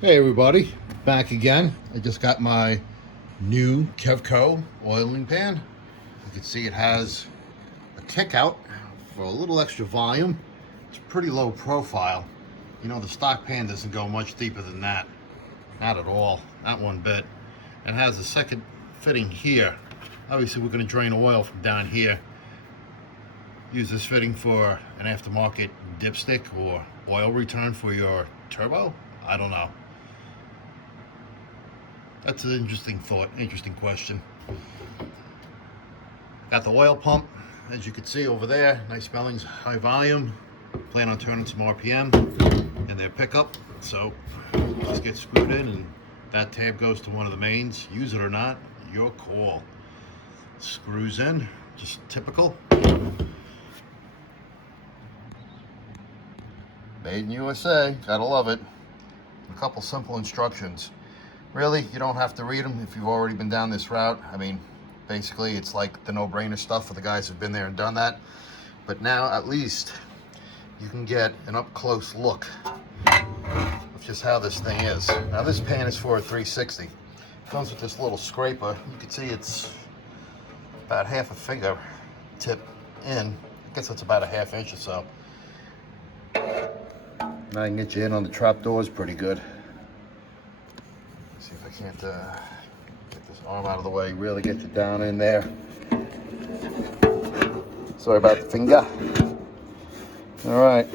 Hey everybody, back again. I just got my new KEVCO oiling pan. You can see it has a kick out for a little extra volume. It's pretty low profile. You know, the stock pan doesn't go much deeper than that. Not at all, not one bit. And it has a second fitting here. Obviously we're going to drain oil from down here. Use this fitting for an aftermarket dipstick or oil return for your turbo. I don't know. That's an interesting thought, interesting question. Got the oil pump, as you can see over there. Nice Bellings, high volume. Plan on turning some RPM in their pickup. So just get screwed in and that tab goes to one of the mains. Use it or not, your call. Screws in, just typical. Made in USA, gotta love it. A couple simple instructions. Really, you don't have to read them if you've already been down this route. I mean, basically, it's like the no-brainer stuff for the guys who've been there and done that. But now, at least, you can get an up-close look of just how this thing is. Now, this pan is for a 360. It comes with this little scraper. You can see it's about half a finger tip in. I guess that's about a ½ inch or so. Now I can get you in on the trap doors pretty good. See if I can't get this arm out of the way, really get you down in there. Sorry about the finger. All right,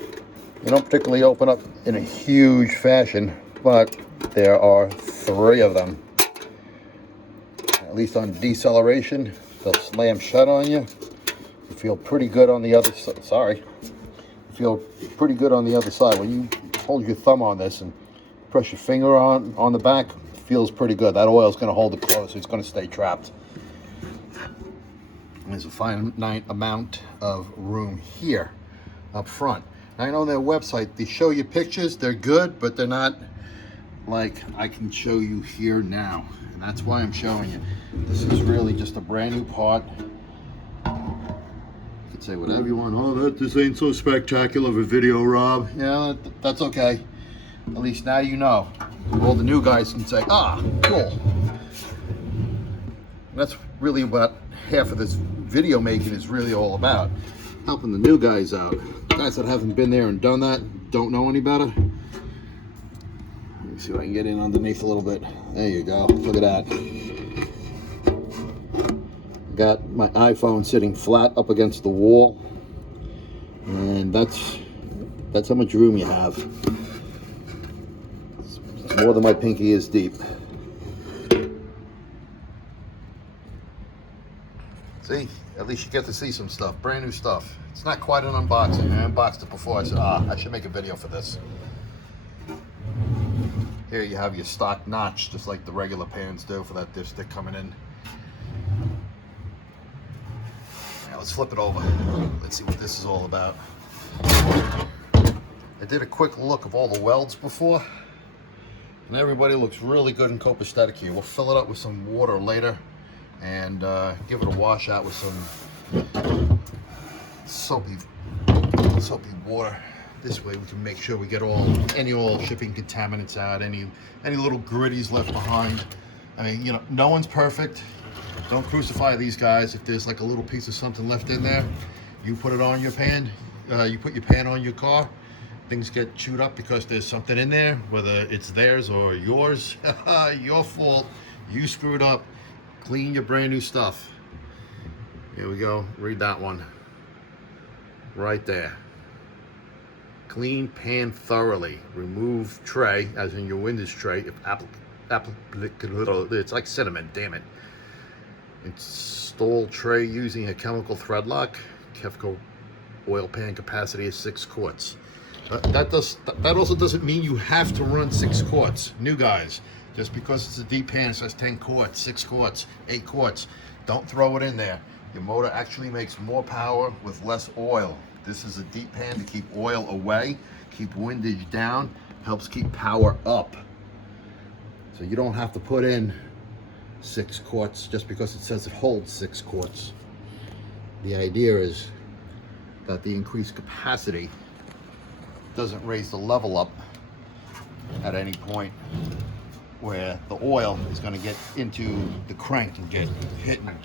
you don't particularly open up in a huge fashion, but there are 3 of them. At least on deceleration, they'll slam shut on you. You feel pretty good on the other side. Sorry. You feel pretty good on the other side. When you hold your thumb on this and press your finger on the back, feels pretty good. That oil is going to hold it close. It's going to stay trapped. There's a finite amount of room here up front. Now, I know on their website, they show you pictures. They're good, but they're not like I can show you here now. And that's why I'm showing you. This is really just a brand new part. You can say whatever you want. Oh, this ain't so spectacular of a video, Rob. Yeah, that's okay. At least now you know. All the new guys can say, ah, cool. And that's really what half of this video making is really all about. Helping the new guys out. Guys that haven't been there and done that, don't know any better. Let me see if I can get in underneath a little bit. There you go, look at that. Got my iPhone sitting flat up against the wall. And that's how much room you have. More than my pinky is deep. See, at least you get to see some stuff, brand new stuff. It's not quite an unboxing. I unboxed it before. I said, I should make a video for this. Here you have your stock notch, just like the regular pans do for that dipstick coming in. Now let's flip it over. Let's see what this is all about. I did a quick look of all the welds before. And everybody looks really good and copacetic here. We'll fill it up with some water later and give it a wash out with some soapy water. This way we can make sure we get any oil shipping contaminants out, any little gritties left behind. I mean, you know, no one's perfect. Don't crucify these guys. If there's like a little piece of something left in there, you put it on your pan, you put your pan on your car, things get chewed up because there's something in there, whether it's theirs or yours. Your fault. You screwed up. Clean your brand new stuff. Here we go. Read that one. Right there. Clean pan thoroughly. Remove tray, as in your windows tray, if applicable. It's like cinnamon, damn it. Install tray using a chemical thread lock. KEVCO oil pan capacity is 6 quarts. That also doesn't mean you have to run 6 quarts. New guys, just because it's a deep pan, it says 10 quarts, 6 quarts, 8 quarts. Don't throw it in there. Your motor actually makes more power with less oil. This is a deep pan to keep oil away, keep windage down, helps keep power up. So you don't have to put in 6 quarts just because it says it holds 6 quarts. The idea is that the increased capacity doesn't raise the level up at any point where the oil is going to get into the crank and get hit and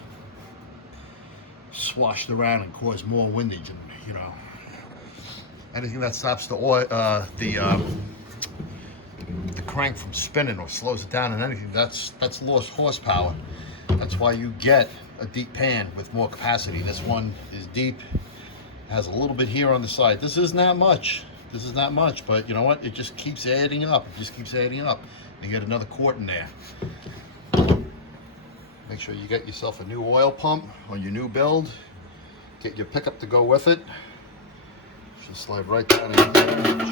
swashed around and cause more windage, and you know, anything that stops the oil, the crank from spinning or slows it down, and anything that's lost horsepower. That's why you get a deep pan with more capacity. This one is deep, has a little bit here on the side. This is not much. This is not much, but you know what? It just keeps adding up. It just keeps adding up. You get another quart in there. Make sure you get yourself a new oil pump on your new build. Get your pickup to go with it. Should slide right down in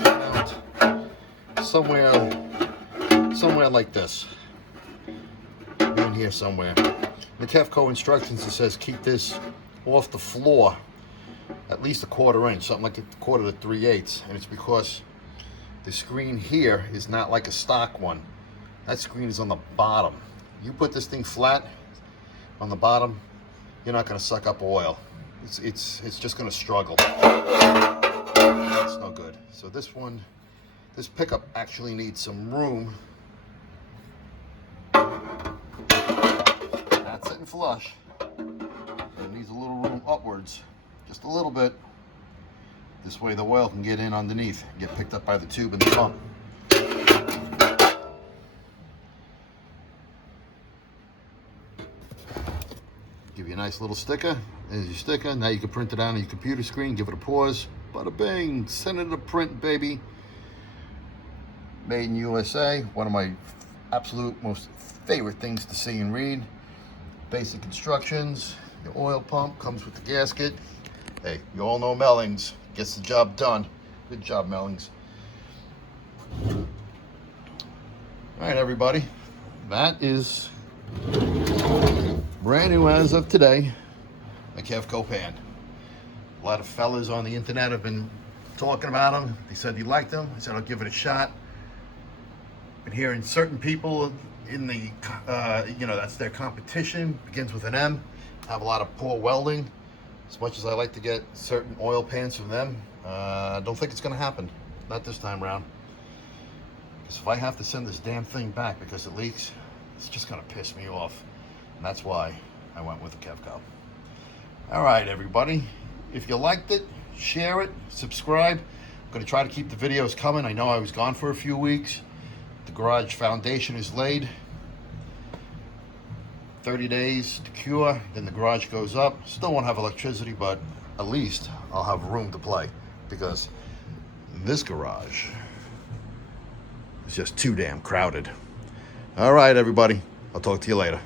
out somewhere like this. In here somewhere. The KEVCO instructions, it says keep this off the floor at least a 1/4 inch, something like a 1/4 to 3/8, and it's because the screen here is not like a stock one. That screen is on the bottom. You put this thing flat on the bottom, you're not going to suck up oil. It's just going to struggle. That's no good. So this pickup actually needs some room. Not sitting flush. It needs a little room upwards, just a little bit. This way the oil can get in underneath, get picked up by the tube and the pump. Give you a nice little sticker. There's your sticker. Now you can print it out on your computer screen, give it a pause. Bada bing, send it to print, baby. Made in USA. One of my absolute most favorite things to see and read. Basic instructions. Your oil pump comes with the gasket. Hey, you all know Mellings gets the job done. Good job, Mellings. All right, everybody. That is brand new as of today, a KEVCO pan. A lot of fellas on the internet have been talking about them. They said they liked them. I said I'll give it a shot. Been hearing certain people in the, that's their competition, begins with an M, have a lot of poor welding. As much as I like to get certain oil pans from them, I don't think it's going to happen. Not this time around. Because if I have to send this damn thing back because it leaks, it's just going to piss me off. And that's why I went with the KEVCO. All right, everybody. If you liked it, share it, subscribe. I'm going to try to keep the videos coming. I know I was gone for a few weeks. The garage foundation is laid. 30 days to cure, then the garage goes up. Still won't have electricity, but at least I'll have room to play, because this garage is just too damn crowded. All right, everybody. I'll talk to you later.